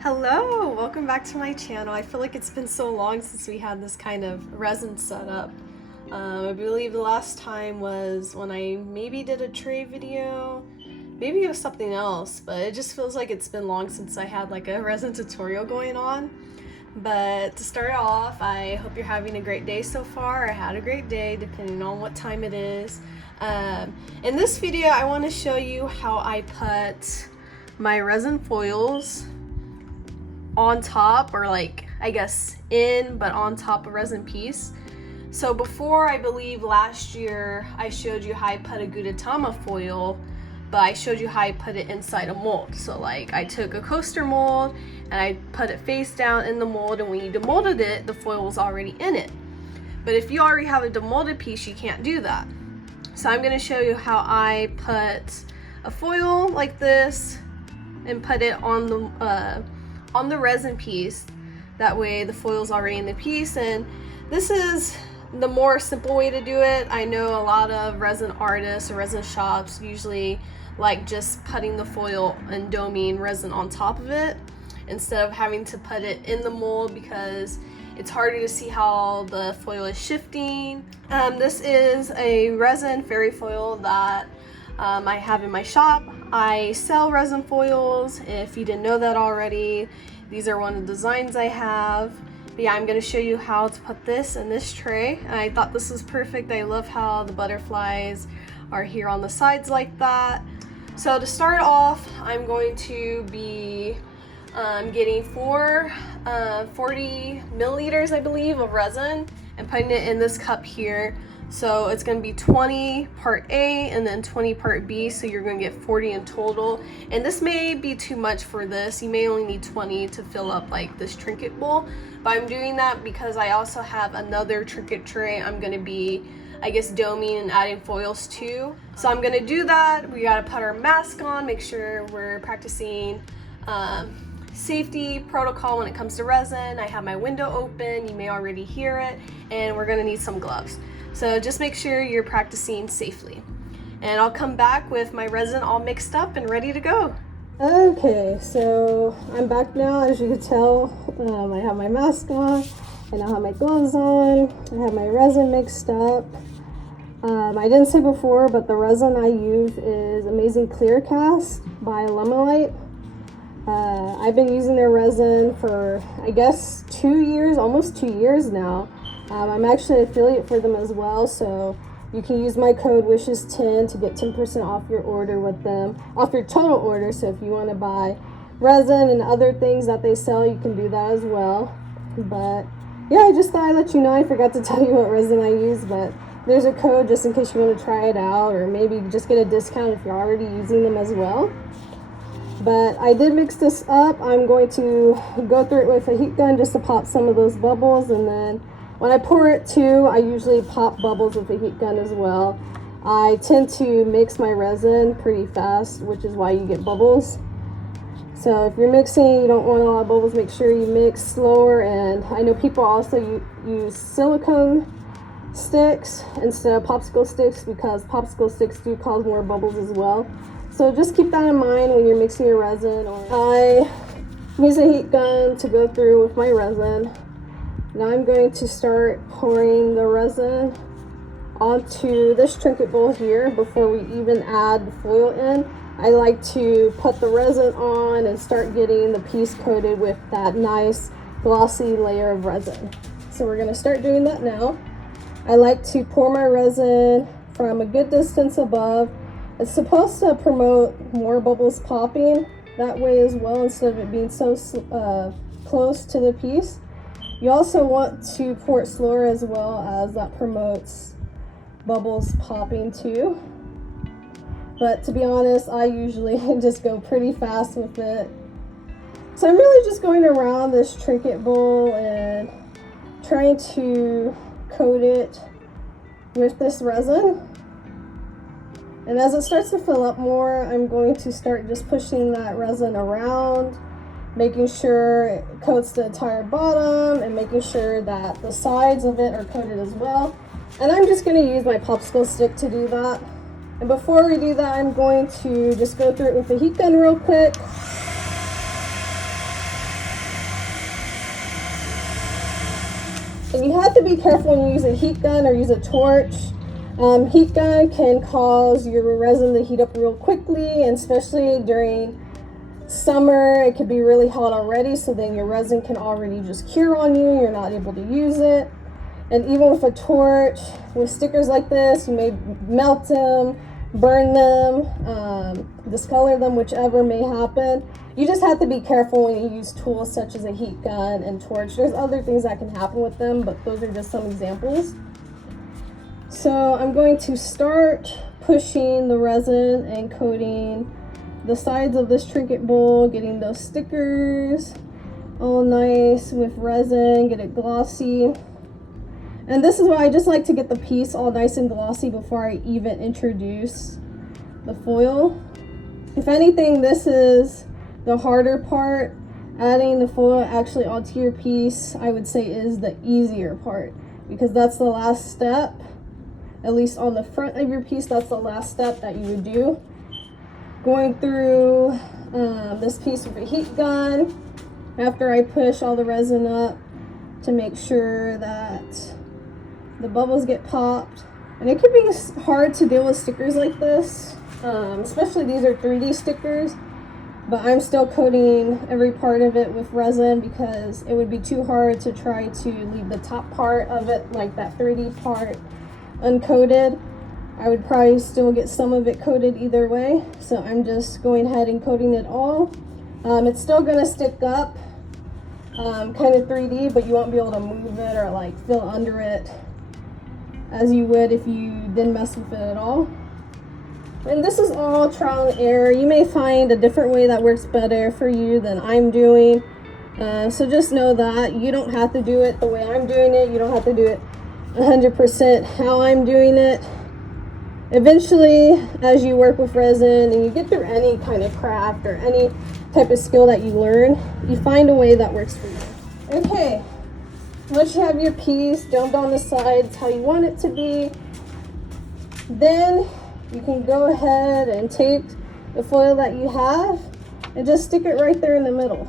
Hello, welcome back to my channel. I feel like it's been so long since we had this kind of resin setup. I believe the last time was when I maybe did a tray video, maybe it was something else, but it just feels like it's been long since I had like a resin tutorial going on. But to start off, I hope you're having a great day so far. I had a great day depending on what time it is. In this video, I want to show you how I put my resin foils on top, or like I guess in, but on top of resin piece. So before, I believe last year I showed you how I put a Gudetama foil, but I showed you how I put it inside a mold. So like I took a coaster mold and I put it face down in the mold, and when you demolded it, the foil was already in it. But if you already have a demolded piece, you can't do that. So I'm going to show you how I put a foil like this and put it on the resin piece. That way the foil's already in the piece, and this is the more simple way to do it. I know a lot of resin artists or resin shops usually like just putting the foil and doming resin on top of it instead of having to put it in the mold, because it's harder to see how the foil is shifting. This is a resin fairy foil that I have in my shop. I sell resin foils, if you didn't know that already. These are one of the designs I have. But yeah, I'm going to show you how to put this in this tray. I thought this was perfect. I love how the butterflies are here on the sides like that. So to start off, I'm going to be getting 40 milliliters, I believe, of resin and putting it in this cup here. So it's going to be 20 part A and then 20 part B, so you're going to get 40 in total. And this may be too much for this. You may only need 20 to fill up like this trinket bowl. But I'm doing that because I also have another trinket tray I'm going to be, I guess, doming and adding foils to. So I'm going to do that. We got to put our mask on, make sure we're practicing safety protocol when it comes to resin. I have my window open, you may already hear it, and we're going to need some gloves. So just make sure you're practicing safely. And I'll come back with my resin all mixed up and ready to go. Okay, so I'm back now. As you can tell, I have my mask on, I now have my gloves on, I have my resin mixed up. I didn't say before, but the resin I use is Amazing Clear Cast by Light. I've been using their resin for, I guess, 2 years, almost 2 years now. I'm actually an affiliate for them as well, so you can use my code WISHES10 to get 10% off your order with them, off your total order. So if you want to buy resin and other things that they sell, you can do that as well. But yeah, I just thought I'd let you know. I forgot to tell you what resin I use, but there's a code just in case you want to try it out, or maybe just get a discount if you're already using them as well. But I did mix this up. I'm going to go through it with a heat gun just to pop some of those bubbles, and then when I pour it too, I usually pop bubbles with a heat gun as well. I tend to mix my resin pretty fast, which is why you get bubbles. So if you're mixing, you don't want a lot of bubbles, make sure you mix slower. And I know people also use silicone sticks instead of popsicle sticks, because popsicle sticks do cause more bubbles as well. So just keep that in mind when you're mixing your resin. I use a heat gun to go through with my resin. Now I'm going to start pouring the resin onto this trinket bowl here before we even add the foil in. I like to put the resin on and start getting the piece coated with that nice glossy layer of resin. So we're going to start doing that now. I like to pour my resin from a good distance above. It's supposed to promote more bubbles popping that way as well, instead of it being so close to the piece. You also want to pour it slower as well, as that promotes bubbles popping too. But to be honest, I usually just go pretty fast with it. So I'm really just going around this trinket bowl and trying to coat it with this resin. And as it starts to fill up more, I'm going to start just pushing that resin around, making sure it coats the entire bottom and making sure that the sides of it are coated as well. And I'm just going to use my popsicle stick to do that. And before we do that, I'm going to just go through it with the heat gun real quick. And you have to be careful when you use a heat gun or use a torch. Heat gun can cause your resin to heat up real quickly, and especially during summer, it could be really hot already, so then your resin can already just cure on you. You're not able to use it. And even with a torch, with stickers like this, you may melt them, burn them, discolor them, whichever may happen. You just have to be careful when you use tools such as a heat gun and torch. There's other things that can happen with them, but those are just some examples. So I'm going to start pushing the resin and coating the sides of this trinket bowl, getting those stickers all nice with resin, get it glossy. And this is why I just like to get the piece all nice and glossy before I even introduce the foil. If anything, this is the harder part. Adding the foil actually onto your piece, I would say, is the easier part, because that's the last step. At least on the front of your piece, that's the last step that you would do. Going through this piece with a heat gun after I push all the resin up to make sure that the bubbles get popped. And it can be hard to deal with stickers like this, especially these are 3D stickers, but I'm still coating every part of it with resin because it would be too hard to try to leave the top part of it, like that 3D part, uncoated. I would probably still get some of it coated either way, so I'm just going ahead and coating it all. It's still gonna stick up, kind of 3D, but you won't be able to move it or like feel under it as you would if you didn't mess with it at all. And this is all trial and error. You may find a different way that works better for you than I'm doing. So just know that you don't have to do it the way I'm doing it. You don't have to do it 100% how I'm doing it. Eventually, as you work with resin and you get through any kind of craft or any type of skill that you learn, you find a way that works for you. Okay, once you have your piece domed on the sides how you want it to be, then you can go ahead and take the foil that you have and just stick it right there in the middle.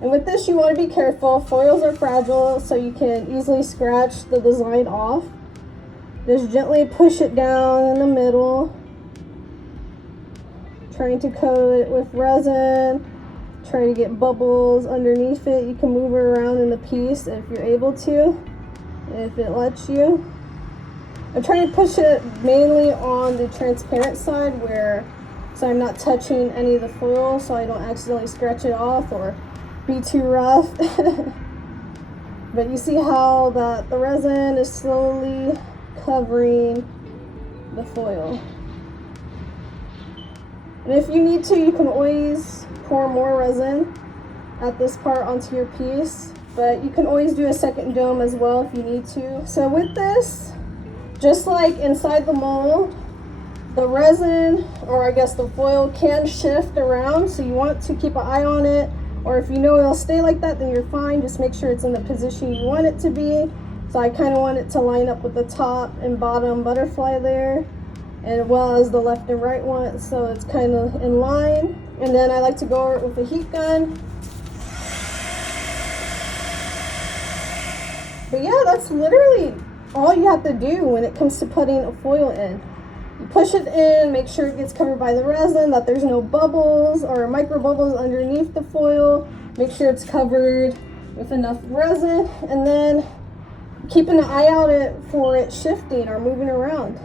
And with this, you want to be careful. Foils are fragile, so you can easily scratch the design off. Just gently push it down in the middle, trying to coat it with resin, try to get bubbles underneath it. You can move it around in the piece if you're able to, if it lets you. I'm trying to push it mainly on the transparent side so I'm not touching any of the foil so I don't accidentally scratch it off or be too rough. But you see how the resin is slowly covering the foil. And if you need to, you can always pour more resin at this part onto your piece, but you can always do a second dome as well if you need to. So with this, just like inside the mold, the resin, or I guess the foil, can shift around, so you want to keep an eye on it, or if you know it'll stay like that, then you're fine. Just make sure it's in the position you want it to be. So I kind of want it to line up with the top and bottom butterfly there, as well as the left and right one, so it's kind of in line. And then I like to go over it with a heat gun. But yeah, that's literally all you have to do when it comes to putting a foil in. You push it in, make sure it gets covered by the resin, that there's no bubbles or micro bubbles underneath the foil. Make sure it's covered with enough resin, and then keeping an eye out for it shifting or moving around.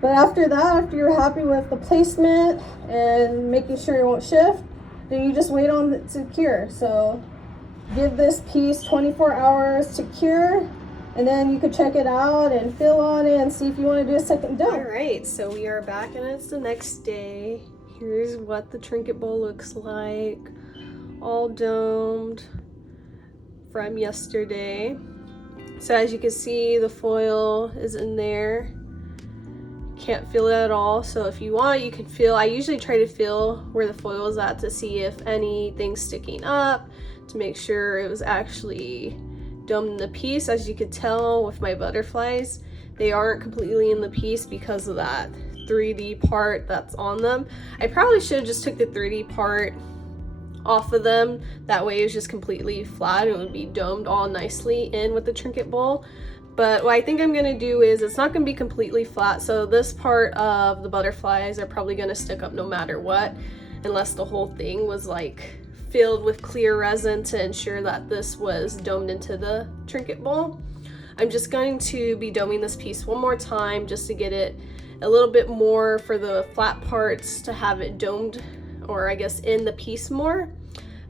But after that, after you're happy with the placement and making sure it won't shift, then you just wait on it to cure. So give this piece 24 hours to cure, and then you could check it out and feel on it and see if you want to do a second dome. All right, so we are back and it's the next day. Here's what the trinket bowl looks like, all domed from yesterday. So as you can see, the foil is in there. Can't feel it at all. So if you want, you can feel, I usually try to feel where the foil is at to see if anything's sticking up, to make sure it was actually domed in the piece. As you could tell with my butterflies, they aren't completely in the piece because of that 3D part that's on them. I probably should have just took the 3D part off of them. That way it's just completely flat. It would be domed all nicely in with the trinket bowl. But what I think I'm gonna do is, it's not gonna be completely flat, so this part of the butterflies are probably gonna stick up no matter what, unless the whole thing was like filled with clear resin to ensure that this was domed into the trinket bowl. I'm just going to be doming this piece one more time just to get it a little bit more for the flat parts, to have it domed, or I guess in the piece more.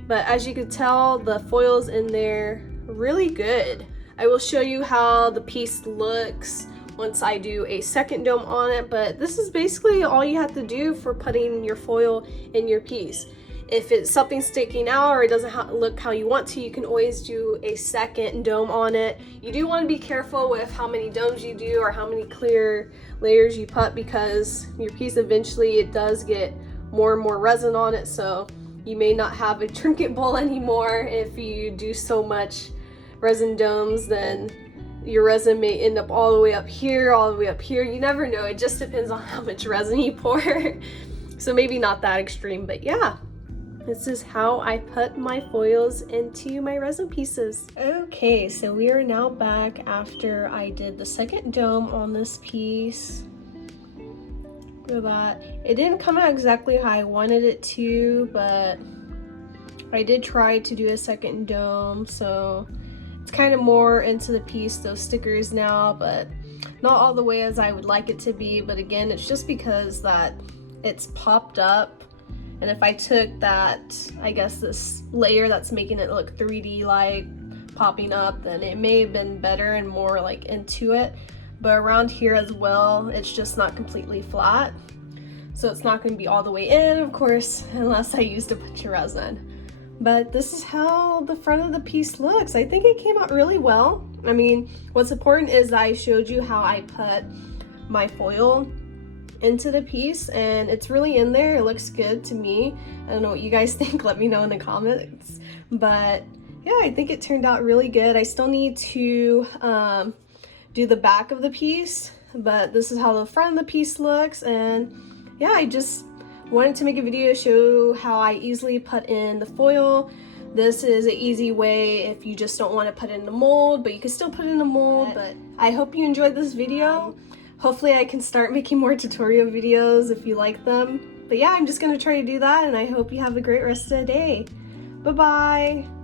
But as you can tell, the foil's in there really good. I will show you how the piece looks once I do a second dome on it, but this is basically all you have to do for putting your foil in your piece. If it's something sticking out or it doesn't look how you want to, you can always do a second dome on it. You do want to be careful with how many domes you do or how many clear layers you put, because your piece eventually, it does get more and more resin on it, so you may not have a trinket bowl anymore if you do so much resin domes. Then your resin may end up all the way up here, all the way up here. You never know. It just depends on how much resin you pour. So maybe not that extreme, but yeah. This is how I put my foils into my resin pieces. Okay, so we are now back after I did the second dome on this piece. Look at that. It didn't come out exactly how I wanted it to, but I did try to do a second dome, so it's kind of more into the piece, those stickers now, but not all the way as I would like it to be. But again, it's just because that it's popped up, and if I took that, I guess this layer that's making it look 3D like popping up, then it may have been better and more like into it. But around here as well, it's just not completely flat, so it's not going to be all the way in, of course, unless I used a bunch of resin. But this is how the front of the piece looks. I think it came out really well. I mean, what's important is I showed you how I put my foil into the piece, and it's really in there. It looks good to me. I don't know what you guys think. Let me know in the comments. But yeah, I think it turned out really good. I still need to do the back of the piece, but this is how the front of the piece looks. And yeah, I just wanted to make a video to show how I easily put in the foil. This is an easy way if you just don't want to put it in the mold, but you can still put it in the mold. But I hope you enjoyed this video. Hopefully I can start making more tutorial videos if you like them. But yeah, I'm just going to try to do that, and I hope you have a great rest of the day. Bye-bye!